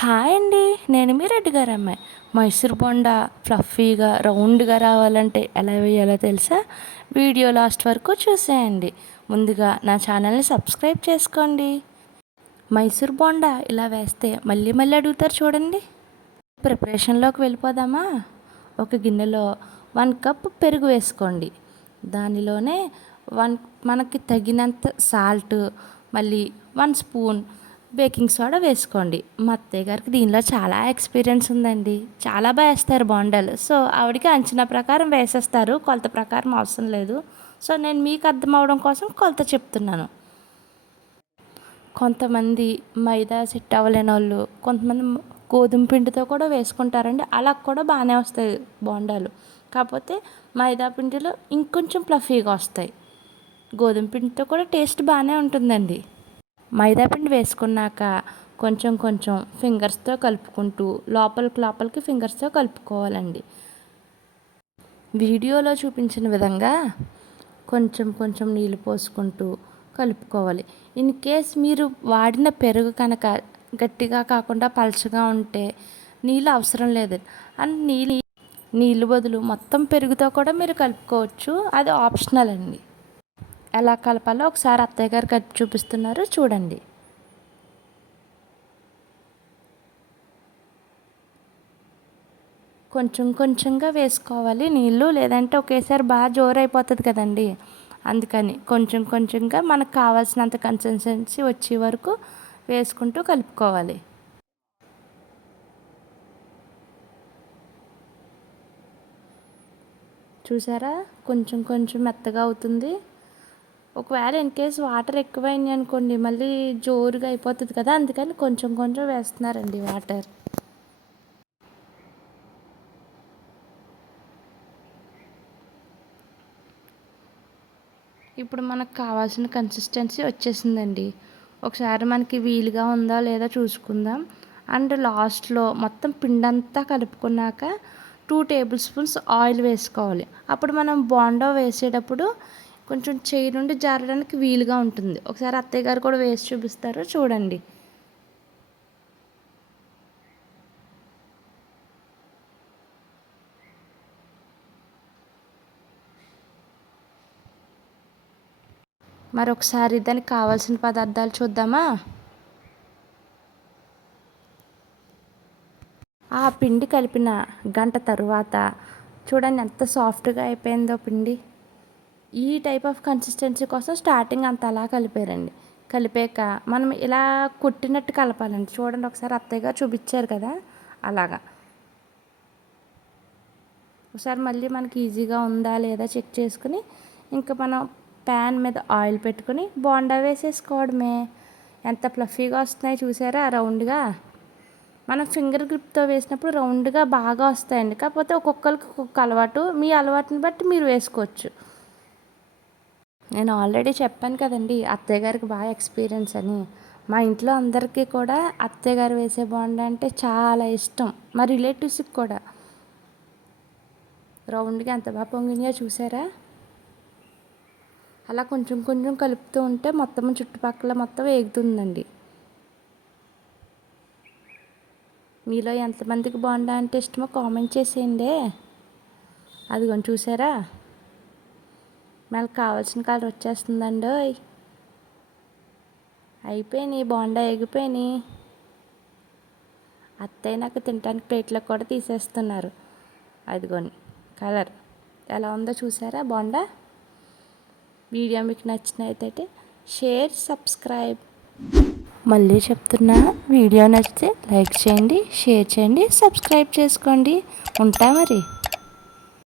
Hi అండి. నేను మీ రెడ్డి గారి అమ్మాయి. మైసూర్ బోండా ఫ్లఫీగా రౌండ్గా రావాలంటే ఎలా వేయాలో తెలుసా? వీడియో లాస్ట్ వరకు చూసేయండి. ముందుగా నా ఛానల్ని సబ్స్క్రైబ్ చేసుకోండి. మైసూర్ బోండా ఇలా వేస్తే మళ్ళీ మళ్ళీ అడుగుతారు చూడండి. ప్రిపరేషన్లోకి వెళ్ళిపోదామా? ఒక గిన్నెలో 1 కప్ పెరుగు వేసుకోండి. దానిలోనే మనకి తగినంత సాల్ట్, మళ్ళీ 1 స్పూన్ బేకింగ్ సోడా వేసుకోండి. మా అత్తయ్య గారికి దీనిలో చాలా ఎక్స్పీరియన్స్ ఉందండి. చాలా బాగా వేస్తారు బోండాలు. సో ఆవిడకి అంచనా ప్రకారం వేసేస్తారు, కొలత ప్రకారం అవసరం లేదు. సో నేను మీకు అర్థం అవడం కోసం కొలత చెప్తున్నాను. కొంతమంది మైదా సెట్ అవ్వలేని వాళ్ళు కొంతమంది గోధుమ పిండితో కూడా వేసుకుంటారండి. అలా కూడా బాగానే వస్తాయి బోండాలు. కాకపోతే మైదా పిండిలో ఇంకొంచెం ఫ్లఫీగా వస్తాయి. గోధుమ పిండితో కూడా టేస్ట్ బాగానే ఉంటుందండి. మైదా పిండి వేసుకున్నాక కొంచెం కొంచెం ఫింగర్స్తో కలుపుకుంటూ లోపలికి ఫింగర్స్తో కలుపుకోవాలండి. వీడియోలో చూపించిన విధంగా కొంచెం కొంచెం నీళ్ళు పోసుకుంటూ కలుపుకోవాలి. ఇన్ కేస్ మీరు వాడిన పెరుగు కనుక గట్టిగా కాకుండా పలచగా ఉంటే నీళ్ళు అవసరం లేదు. అండ్ నీళ్ళు బదులు మొత్తం పెరుగుతో కూడా మీరు కలుపుకోవచ్చు. అది ఆప్షనల్ అండి. ఎలా కలపాలో ఒకసారి అత్తయ్య గారు కలిపి చూపిస్తున్నారు చూడండి. కొంచెం కొంచెంగా వేసుకోవాలి నీళ్ళు, లేదంటే ఒకేసారి బాగా జోరైపోతుంది కదండి. అందుకని కొంచెం కొంచెంగా మనకు కావాల్సినంత కన్సిస్టెన్సీ వచ్చే వరకు వేసుకుంటూ కలుపుకోవాలి. చూసారా, కొంచెం కొంచెం మెత్తగా అవుతుంది. ఒకవేళ ఇన్ కేస్ వాటర్ ఎక్కువైంది అనుకోండి మళ్ళీ జోరుగా అయిపోతుంది కదా, అందుకని కొంచెం కొంచెం వేస్తున్నారండి వాటర్. ఇప్పుడు మనకు కావాల్సిన కన్సిస్టెన్సీ వచ్చేసిందండి. ఒకసారి మనకి వీలుగా ఉందా లేదా చూసుకుందాం. అండ్ లాస్ట్లో మొత్తం పిండంతా కలుపుకున్నాక 2 టేబుల్ స్పూన్స్ ఆయిల్ వేసుకోవాలి. అప్పుడు మనం బోండా వేసేటప్పుడు కొంచెం చేయి నుండి జారడానికి వీలుగా ఉంటుంది. ఒకసారి అత్తయ్య గారు కూడా వేసి చూపిస్తారు చూడండి. మరొకసారి దానికి కావాల్సిన పదార్థాలు చూద్దామా? ఆ పిండి కలిపిన గంట తరువాత చూడండి ఎంత సాఫ్ట్గా అయిపోయిందో పిండి. ఈ టైప్ ఆఫ్ కన్సిస్టెన్సీ కోసం స్టార్టింగ్ అంత అలా కలిపారండి. కలిపాక మనం ఇలా కొట్టినట్టు కలపాలండి. చూడండి ఒకసారి అత్తయ్యగా చూపించారు కదా, అలాగా. ఒకసారి మళ్ళీ మనకి ఈజీగా ఉందా లేదా చెక్ చేసుకుని ఇంకా మనం ప్యాన్ మీద ఆయిల్ పెట్టుకుని బోండా వేసేసుకోవడమే. ఎంత ఫ్లఫీగా వస్తున్నాయి చూసారా రౌండ్గా. మనం ఫింగర్ గ్రిప్తో వేసినప్పుడు రౌండ్గా బాగా వస్తాయండి. కాకపోతే ఒక్కొక్కరికి ఒక్కొక్క అలవాటు, మీ అలవాటుని బట్టి మీరు వేసుకోవచ్చు. నేను ఆల్రెడీ చెప్పాను కదండి అత్తయ్య గారికి బాగా ఎక్స్పీరియన్స్ అని. మా ఇంట్లో అందరికీ కూడా అత్తయ్య గారు వేసే బోండా అంటే చాలా ఇష్టం. మా రిలేటివ్స్కి కూడా. రౌండ్గా ఎంత బాగా పొంగినాయో చూసారా. అలా కొంచెం కొంచెం కలుపుతూ ఉంటే మొత్తం చుట్టుపక్కల మొత్తం వేగుతుందండి. మీలో ఎంతమందికి బోండా అంటే ఇష్టమో కామెంట్ చేసేయండి. అదిగోండి చూసారా, మనకు కావాల్సిన కలర్ వచ్చేస్తుందండి. అయిపోయినాయి బోండా, ఎగిపోయినాయి. అత్తయ్య నాకు తినడానికి ప్లేట్లో కూడా తీసేస్తున్నారు. అదిగోండి కలర్ ఎలా ఉందో చూసారా బోండా. వీడియో మీకు నచ్చినట్లయితే షేర్, సబ్స్క్రైబ్. మళ్ళీ చెప్తున్నా, వీడియో నచ్చితే లైక్ చేయండి, షేర్ చేయండి, సబ్స్క్రైబ్ చేసుకోండి. ఉంటా మరి.